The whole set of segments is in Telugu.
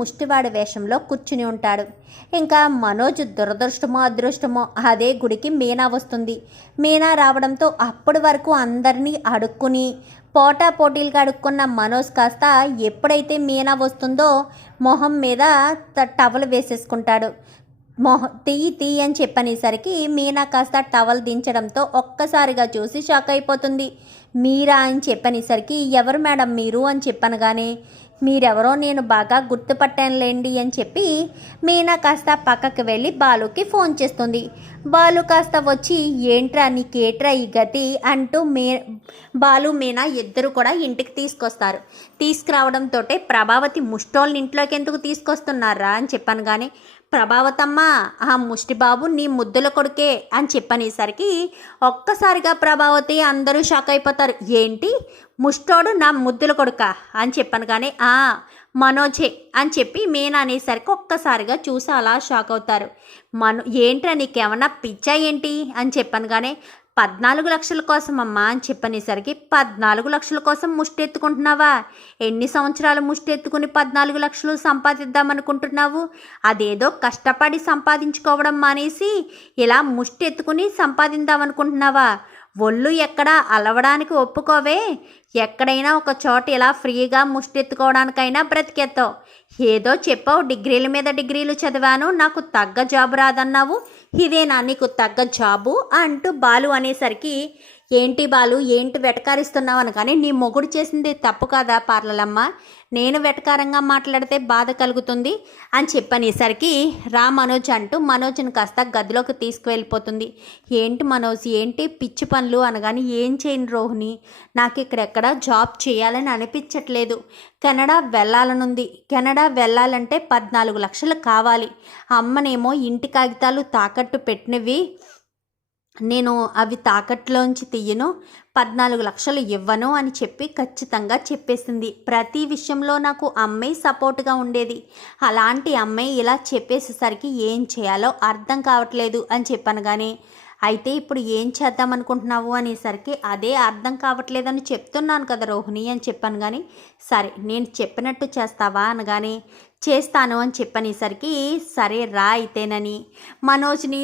ముష్టివాడి వేషంలో కూర్చుని ఉంటాడు. ఇంకా మనోజ్ దురదృష్టమో అదృష్టమో అదే గుడికి మీనా వస్తుంది. మీనా రావడంతో అప్పటి వరకు అందరినీ అడుక్కుని పోటా పోటీలుగా అడుక్కున్న మనోజ్ కాస్త ఎప్పుడైతే మీనా వస్తుందో మొహం మీద టవల్ వేసేసుకుంటాడు. మొహ తీయి తీయి అని చెప్పనేసరికి మీనా కాస్త టవల్ దించడంతో ఒక్కసారిగా చూసి షాక్ అయిపోతుంది. మీరా అని చెప్పనేసరికి ఎవరు మేడం మీరు అని చెప్పనగానే మీరెవరో నేను బాగా గుర్తుపట్టానులేండి అని చెప్పి మీనా కాస్త పక్కకి వెళ్ళి బాలుకి ఫోన్ చేస్తుంది. బాలు కాస్త వచ్చి ఏంట్రా నీకేట్రా ఈ గతి? అంటూ మే బాలు మీనా ఇద్దరు కూడా ఇంటికి తీసుకొస్తారు. తీసుకురావడంతో ప్రభావతి ముష్టోళ్ళని ఇంట్లోకి ఎందుకు తీసుకొస్తున్నారా అని చెప్పాను కానీ ప్రభావతమ్మ ఆ ముష్టిబాబు నీ ముద్దుల కొడుకే అని చెప్పనేసరికి ఒక్కసారిగా ప్రభావతి అందరూ షాక్ అయిపోతారు. ఏంటి? ముష్టోడు నా ముద్దుల కొడుక అని చెప్పాను కానీ ఆ మనోజే అని చెప్పి మీనా అనేసరికి ఒక్కసారిగా చూసి అలా షాక్ అవుతారు. మను ఏంట్రా నీకేమన్నా పిచ్చా ఏంటి? అని చెప్పాను కానీ పద్నాలుగు లక్షల కోసం అమ్మా అని చెప్పనేసరికి పద్నాలుగు లక్షల కోసం ముష్టెత్తుకుంటున్నావా? ఎన్ని సంవత్సరాలు ముష్టెత్తుకుని పద్నాలుగు లక్షలు సంపాదిద్దామనుకుంటున్నావు? అదేదో కష్టపడి సంపాదించుకోవడం మానేసి ఇలా ముష్టెత్తుకుని సంపాదిద్దామనుకుంటున్నావా ఒళ్ళు ఎక్కడా అలవడానికి ఒప్పుకోవే. ఎక్కడైనా ఒక చోట ఇలా ఫ్రీగా ముష్టెత్తుకోవడానికైనా బ్రతికెత్తావు. ఏదో చెప్పావు డిగ్రీల మీద డిగ్రీలు చదివాను నాకు తగ్గ జాబ్ రాదన్నావు. ఇదేనా నీకు తగ్గ జాబు అంటూ బాలు అనేసరికి ఏంటి బాలు ఏంటి వెటకారిస్తున్నావు అనగానే నీ మొగుడు చేసింది తప్పు కాదా పార్లలమ్మ? నేను వెటకారంగా మాట్లాడితే బాధ కలుగుతుంది అని చెప్పనేసరికి రా మనోజ్ అంటూ మనోజ్ని కాస్త గదిలోకి తీసుకువెళ్ళిపోతుంది. ఏంటి మనోజ్ ఏంటి పిచ్చి పనులు అనగానే ఏం చేయను రోహిణి? నాకు ఇక్కడెక్కడ జాబ్ చేయాలని అనిపించట్లేదు. కెనడా వెళ్ళాలనుంది. కెనడా వెళ్ళాలంటే పద్నాలుగు లక్షలు కావాలి. అమ్మనేమో ఇంటి కాగితాలు తాకట్టు పెట్టినవి నేను అవి తాకట్లోంచి తీయను పద్నాలుగు లక్షలు ఇవ్వను అని చెప్పి ఖచ్చితంగా చెప్పేసింది. ప్రతి విషయంలో నాకు అమ్మాయి సపోర్ట్గా ఉండేది. అలాంటి అమ్మాయి ఇలా చెప్పేసేసరికి ఏం చేయాలో అర్థం కావట్లేదు అని చెప్పాను కానీ అయితే ఇప్పుడు ఏం చేద్దాం అనుకుంటున్నావు? అనేసరికి అదే అర్థం కావట్లేదని చెప్తున్నాను కదా రోహిణి అని చెప్పాను కానీ సరే నేను చెప్పినట్టు చేస్తావా? అనగానే చేస్తాను అని చెప్పనేసరికి సరే రా అయితేనని. మనోజ్ని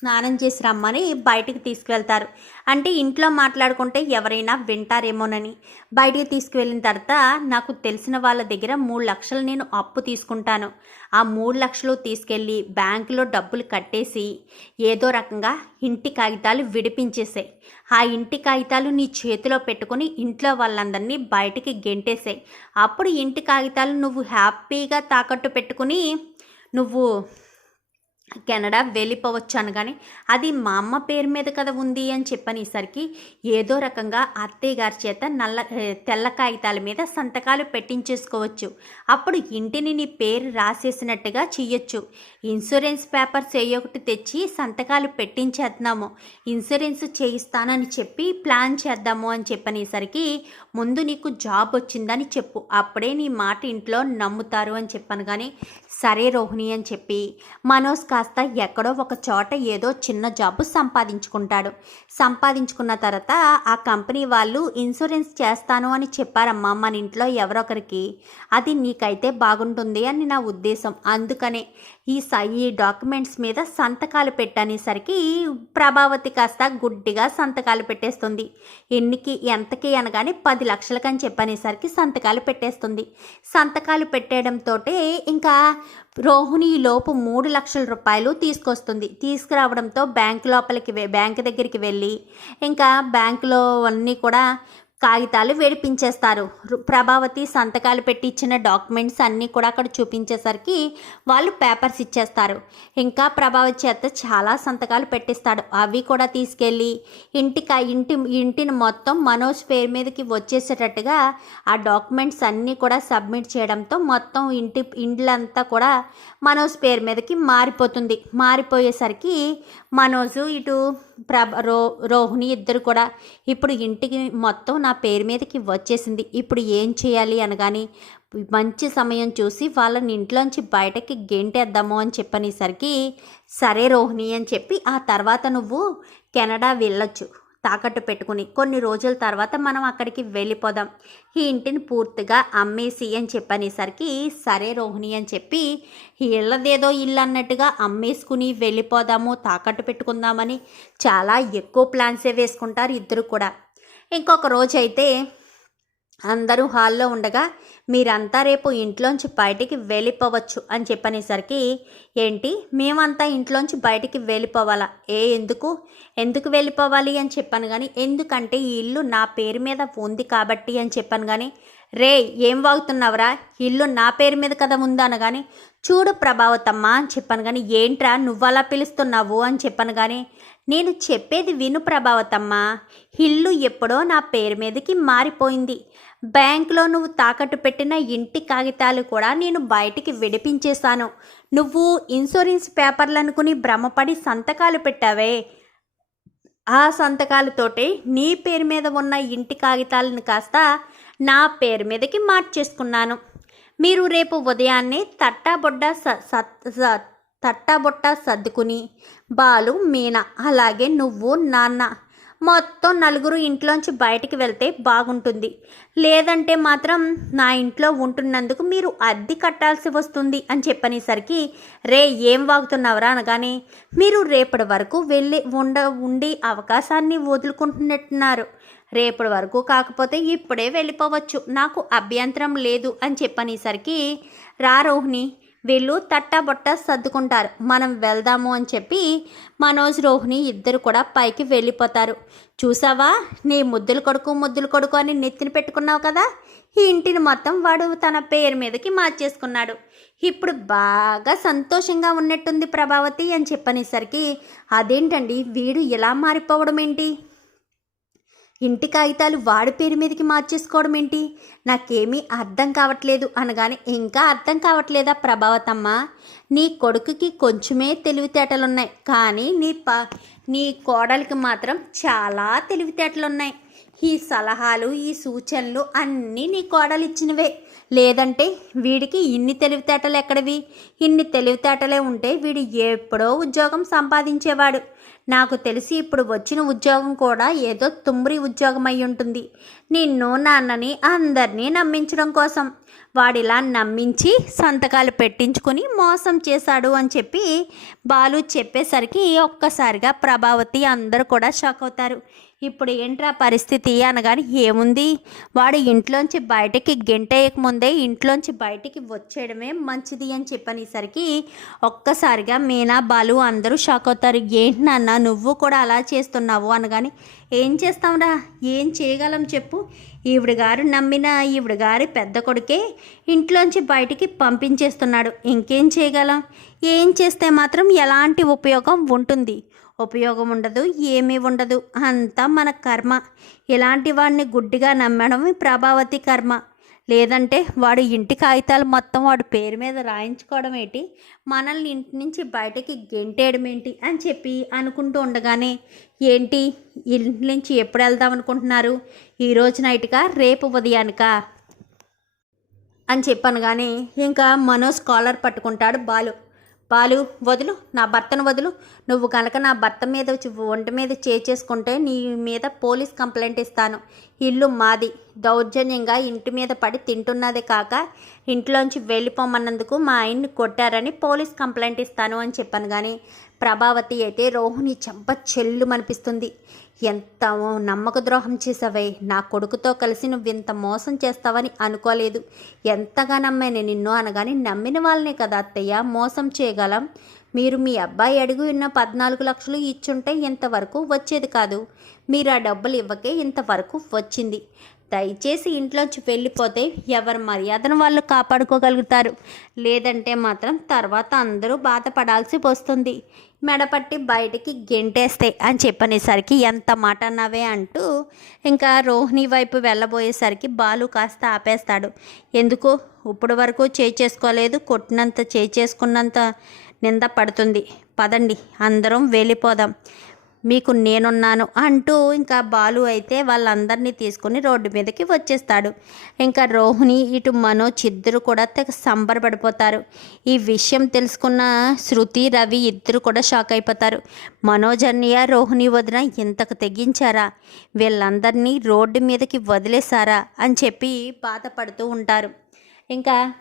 స్నానం చేసి రమ్మని బయటికి తీసుకువెళ్తారు. అంటే ఇంట్లో మాట్లాడుకుంటే ఎవరైనా వింటారేమోనని. బయటికి తీసుకువెళ్ళిన తర్వాత నాకు తెలిసిన వాళ్ళ దగ్గర మూడు లక్షలు నేను అప్పు తీసుకుంటాను. ఆ మూడు లక్షలు తీసుకెళ్ళి బ్యాంకులో డబ్బులు కట్టేసి ఏదో రకంగా ఇంటి కాగితాలు విడిపించేసాయి. ఆ ఇంటి కాగితాలు నీ చేతిలో పెట్టుకుని ఇంట్లో వాళ్ళందరినీ బయటికి గెంటేసాయి. అప్పుడు ఇంటి కాగితాలు నువ్వు హ్యాపీగా తాకట్టు పెట్టుకుని నువ్వు కెనడా వెళ్ళిపోవచ్చు అనగాని అది మా అమ్మ పేరు మీద కదా ఉంది అని చెప్పనేసరికి ఏదో రకంగా అత్తయ్య గారి చేత నల్ల తెల్ల కాగితాల మీద సంతకాలు పెట్టించేసుకోవచ్చు. అప్పుడు ఇంటిని నీ పేరు రాసేసినట్టుగా చెయ్యొచ్చు. ఇన్సూరెన్స్ పేపర్స్ ఏ ఒకటి తెచ్చి సంతకాలు పెట్టించేద్దాము. ఇన్సూరెన్స్ చేయిస్తానని చెప్పి ప్లాన్ చేద్దాము అని చెప్పనేసరికి ముందు నీకు జాబ్ వచ్చిందని చెప్పు. అప్పుడే నీ మాట ఇంట్లో నమ్ముతారు అని చెప్పాను కానీ సరే రోహిణి అని చెప్పి మనోజ్ కాస్త ఎక్కడో ఒక చోట ఏదో చిన్న జాబ్ సంపాదించుకుంటాడు. సంపాదించుకున్న తర్వాత ఆ కంపెనీ వాళ్ళు ఇన్సూరెన్స్ చేస్తాను అని చెప్పారమ్మా మన ఇంట్లో ఎవరొకరికి. అది నీకైతే బాగుంటుంది అని నా ఉద్దేశం. అందుకనే ఈ స ఈ డాక్యుమెంట్స్ మీద సంతకాలు పెట్టనేసరికి ప్రభావతి కాస్త గుడ్డిగా సంతకాలు పెట్టేస్తుంది. ఎన్నికి ఎంతకి అనగానే పది లక్షలకని చెప్పనేసరికి సంతకాలు పెట్టేస్తుంది. సంతకాలు పెట్టేయడంతో ఇంకా రోహిణి ఈ లోపు మూడు లక్షల రూపాయలు తీసుకొస్తుంది. తీసుకురావడంతో బ్యాంక్ లోపలికి బ్యాంక్ దగ్గరికి వెళ్ళి ఇంకా బ్యాంకులో అన్నీ కూడా కాగితాలు వేడిపించేస్తారు. ప్రభావతి సంతకాలు పెట్టి ఇచ్చిన డాక్యుమెంట్స్ అన్నీ కూడా అక్కడ చూపించేసరికి వాళ్ళు పేపర్స్ ఇచ్చేస్తారు. ఇంకా ప్రభావతి చేత చాలా సంతకాలు పెట్టిస్తాడు. అవి కూడా తీసుకెళ్ళి ఇంటికి ఇంటి ఇంటిని మొత్తం మనోజ్ పేరు మీదకి వచ్చేసేటట్టుగా ఆ డాక్యుమెంట్స్ అన్నీ కూడా సబ్మిట్ చేయడంతో మొత్తం ఇంటి ఇండ్లంతా కూడా మనోజ్ పేరు మీదకి మారిపోతుంది. మారిపోయేసరికి మనోజు ఇటు ప్రభ రో రోహిణి ఇద్దరు కూడా ఇప్పుడు ఇంటికి మొత్తం నా పేరు మీదకి వచ్చేసింది. ఇప్పుడు ఏం చేయాలి అనగాని మంచి సమయం చూసి వాళ్ళని ఇంట్లోంచి బయటకి గెంటేద్దాము అని చెప్పనేసరికి సరే రోహిణి అని చెప్పి ఆ తర్వాత నువ్వు కెనడా వెళ్ళొచ్చు. తాకట్టు పెట్టుకుని కొన్ని రోజుల తర్వాత మనం అక్కడికి వెళ్ళిపోదాం. ఈ ఇంటిని పూర్తిగా అమ్మేసి అని చెప్పనేసరికి సరే రోహిణి అని చెప్పి ఇళ్ళదేదో ఇల్లు అన్నట్టుగా అమ్మేసుకుని వెళ్ళిపోదాము తాకట్టు పెట్టుకుందామని చాలా ఎక్కువ ప్లాన్సే వేసుకుంటారు ఇద్దరు కూడా. ఇంకొక రోజైతే అందరూ హాల్లో ఉండగా మీరంతా రేపు ఇంట్లోంచి బయటికి వెళ్ళిపోవచ్చు అని చెప్పనేసరికి ఏంటి? మేమంతా ఇంట్లోంచి బయటికి వెళ్ళిపోవాలా? ఏ ఎందుకు? ఎందుకు వెళ్ళిపోవాలి? అని చెప్పాను కానీ ఎందుకంటే ఈ ఇల్లు నా పేరు మీద ఉంది కాబట్టి అని చెప్పాను కానీ రే ఏం వాగుతున్నావురా? ఇల్లు నా పేరు మీద కదా ఉంది కానీ చూడు ప్రభావతమ్మ అని చెప్పాను కానీ ఏంట్రా నువ్వలా పిలుస్తున్నావు అని చెప్పాను కానీ నేను చెప్పేది విను ప్రభావతమ్మ. ఇల్లు ఎప్పుడో నా పేరు మీదకి మారిపోయింది. బ్యాంకులో నువ్వు తాకట్టు పెట్టిన ఇంటి కాగితాలు కూడా నేను బయటికి విడిపించేశాను. నువ్వు ఇన్సూరెన్స్ పేపర్లు అనుకుని భ్రమపడి సంతకాలు పెట్టావే. ఆ సంతకాలతోటి నీ పేరు మీద ఉన్న ఇంటి కాగితాలను కాస్త నా పేరు మీదకి మార్చేసుకున్నాను. మీరు రేపు ఉదయాన్నే తట్టాబొడ్డ స సత్ స- తట్టాబొట్ట సర్దుకుని బాలు మీనా అలాగే నువ్వు నాన్న మొత్తం నలుగురు ఇంట్లోంచి బయటికి వెళ్తే బాగుంటుంది. లేదంటే మాత్రం నా ఇంట్లో ఉంటున్నందుకు మీరు అద్దె కట్టాల్సి వస్తుంది అని చెప్పనేసరికి రే ఏం వాగుతున్నావురా? అనగానే మీరు రేపటి వరకు వెళ్ళి ఉండ ఉండి అవకాశాన్ని వదులుకుంటున్నట్టున్నారు. రేపటి వరకు కాకపోతే ఇప్పుడే వెళ్ళిపోవచ్చు. నాకు అభ్యంతరం లేదు అని చెప్పనేసరికి రా రోహిణి వీళ్ళు తట్టాబొట్ట సర్దుకుంటారు. మనం వెళ్దాము అని చెప్పి మనోజ్ రోహిణి ఇద్దరు కూడా పైకి వెళ్ళిపోతారు. చూసావా? నీ ముద్దులు కొడుకు ముద్దులు కొడుకు అని నెత్తిన పెట్టుకున్నావు కదా? ఈ ఇంటిని మొత్తం వాడు తన పేరు మీదకి మార్చేసుకున్నాడు. ఇప్పుడు బాగా సంతోషంగా ఉన్నట్టుంది ప్రభావతి అని చెప్పనేసరికి అదేంటండి? వీడు ఇలా మారిపోవడం ఏంటి? ఇంటి కాగితాలు వాడి పేరు మీదకి మార్చేసుకోవడం ఏంటి? నాకేమీ అర్థం కావట్లేదు అనగానే ఇంకా అర్థం కావట్లేదా ప్రభావతమ్మ? నీ కొడుకుకి కొంచెమే తెలివితేటలున్నాయి కానీ నీ ప నీ కోడలికి మాత్రం చాలా తెలివితేటలున్నాయి. ఈ సలహాలు ఈ సూచనలు అన్నీ నీ కోడలు ఇచ్చినవే లేదంటే వీడికి ఇన్ని తెలివితేటలు ఎక్కడవి? ఇన్ని తెలివితేటలే ఉంటే వీడు ఎప్పుడో ఉద్యోగం సంపాదించేవాడు. నాకు తెలిసి ఇప్పుడు వచ్చిన ఉద్యోగం కూడా ఏదో తుమ్మిరి ఉద్యోగం అయి ఉంటుంది. నిన్ను నాన్నని అందరినీ నమ్మించడం కోసం. వాడిలా నమ్మించి సంతకాలు పెట్టించుకుని మోసం చేశాడు అని చెప్పి బాలు చెప్పేసరికి ఒక్కసారిగా ప్రభావతి అందరూ కూడా షాక్ అవుతారు. ఇప్పుడు ఏంట్రా పరిస్థితి అనగాని ఏముంది? వాడు ఇంట్లోంచి బయటికి గెంటేయక ముందే ఇంట్లోంచి బయటికి వచ్చేయడమే మంచిది అని చెప్పనేసరికి ఒక్కసారిగా మీనా బాలు అందరూ షాక్ అవుతారు. ఏంటి నాన్న నువ్వు కూడా అలా చేస్తున్నావు? అనగాని ఏం చేస్తాంరా ఏం చేయగలం చెప్పు. ఈవిడ గారు నమ్మిన ఈవిడ గారి పెద్ద కొడుకే ఇంట్లోంచి బయటికి పంపించేస్తున్నాడు. ఇంకేం చేయగలం? ఏం చేస్తే మాత్రం ఎలాంటి ఉపయోగం ఉంటుంది? ఉపయోగం ఉండదు ఏమీ ఉండదు. అంతా మన కర్మ. ఇలాంటి వాడిని గుడ్డిగా నమ్మడం ప్రభావతి కర్మ. లేదంటే వాడు ఇంటి కాగితాలు మొత్తం వాడి పేరు మీద రాయించుకోవడం ఏంటి? మనల్ని ఇంటి నుంచి బయటకి గెంటేయడం ఏంటి? అని చెప్పి అనుకుంటూ ఉండగానే ఏంటి? ఇంటి నుంచి ఎప్పుడు వెళ్దాం అనుకుంటున్నారు? ఈరోజు నైట్గా రేపు ఉదయానికా? అని చెప్పాను కానీ ఇంకా మనోజ్ స్కాలర్ పట్టుకుంటాడు బాలు. బాలు వదులు నా భర్తను వదులు. నువ్వు కనుక నా భర్త మీద ఒంటి మీద చేసుకుంటే నీ మీద పోలీస్ కంప్లైంట్ ఇస్తాను. ఇల్లు మాది. దౌర్జన్యంగా ఇంటి మీద పడి తింటున్నదే కాక ఇంట్లోంచి వెళ్ళిపోమన్నందుకు మా ఆయన్ని కొట్టారని పోలీస్ కంప్లైంట్ ఇస్తాను అని చెప్పాను కానీ ప్రభావతి అయితే రోహిణి చెంప చెల్లుమనిపిస్తుంది. ఎంత నమ్మక ద్రోహం చేసావే నా కొడుకుతో కలిసి నువ్వు ఇంత మోసం చేస్తావని అనుకోలేదు. ఎంతగా నమ్మాను నిన్ను అనగాని నమ్మిన వాళ్ళనే కదా అత్తయ్య మోసం చేయగలం. మీరు మీ అబ్బాయి అడుగు ఉన్న పద్నాలుగు లక్షలు ఇచ్చుంటే ఇంతవరకు వచ్చేది కాదు. మీరు ఆ డబ్బులు ఇవ్వకే ఇంతవరకు వచ్చింది. దయచేసి ఇంట్లోంచి వెళ్ళిపోతే ఎవరి మర్యాదను వాళ్ళు కాపాడుకోగలుగుతారు. లేదంటే మాత్రం తర్వాత అందరూ బాధపడాల్సి వస్తుంది. మెడపట్టి బయటికి గెంటేస్తే అని చెప్పనేసరికి ఎంత మాట అన్నావే అంటూ ఇంకా రోహిణి వైపు వెళ్ళబోయేసరికి బాలు కాస్త ఆపేస్తాడు. ఎందుకు? ఇప్పుడు వరకు చేసుకోలేదు కొట్టినంత చేసుకున్నంత నింద పడుతుంది. పదండి అందరం వెళ్ళిపోదాం. మీకు నేనున్నాను అంటూ ఇంకా బాలు అయితే వాళ్ళందరినీ తీసుకొని రోడ్డు మీదకి వచ్చేస్తాడు. ఇంకా రోహిణి ఇటు మనోజ్ ఇద్దరు కూడా తెగ సంబరపడిపోతారు. ఈ విషయం తెలుసుకున్న శృతి రవి ఇద్దరు కూడా షాక్ అయిపోతారు. మనోజ్ అన్నయ్య రోహిణి వదిన ఇంతకు తెగించారా? వీళ్ళందరినీ రోడ్డు మీదకి వదిలేశారా? అని చెప్పి బాధపడుతూ ఉంటారు. ఇంకా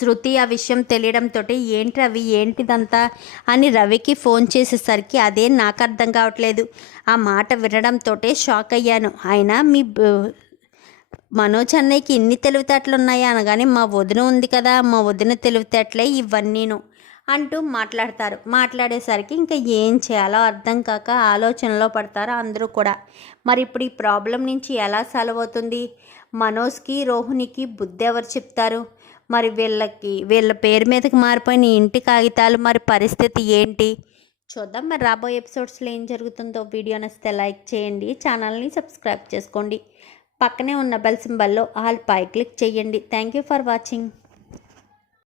శృతి ఆ విషయం తెలియడంతో ఏంటి రవి ఏంటిదంతా? అని రవికి ఫోన్ చేసేసరికి అదే నాకు అర్థం కావట్లేదు. ఆ మాట వినడంతో షాక్ అయ్యాను. అయినా మీ మనోజ్ అన్నయ్యకి ఇన్ని తెలివితేటలు ఉన్నాయా అనగానే మా వదిన ఉంది కదా మా వదిన తెలివితేటలే ఇవన్నీను అంటూ మాట్లాడతారు. మాట్లాడేసరికి ఇంకా ఏం చేయాలో అర్థం కాక ఆలోచనలో పడతారు అందరూ కూడా. మరి ఇప్పుడు ఈ ప్రాబ్లం నుంచి ఎలా సాల్వ్ అవుతుంది? మనోజ్కి రోహిణికి బుద్ధి ఎవరు చెప్తారు? మరి వీళ్ళకి వీళ్ళ పేరు మీదకి మారిపోయిన ఇంటి కాగితాలు మరి పరిస్థితి ఏంటి? చూద్దాం మరి రాబోయే ఎపిసోడ్స్లో ఏం జరుగుతుందో. వీడియో నచ్చితే లైక్ చేయండి ఛానల్ని సబ్స్క్రైబ్ చేసుకోండి. పక్కనే ఉన్న బెల్ సింబల్లో ఆల్ పై క్లిక్ చేయండి. Thank you for watching.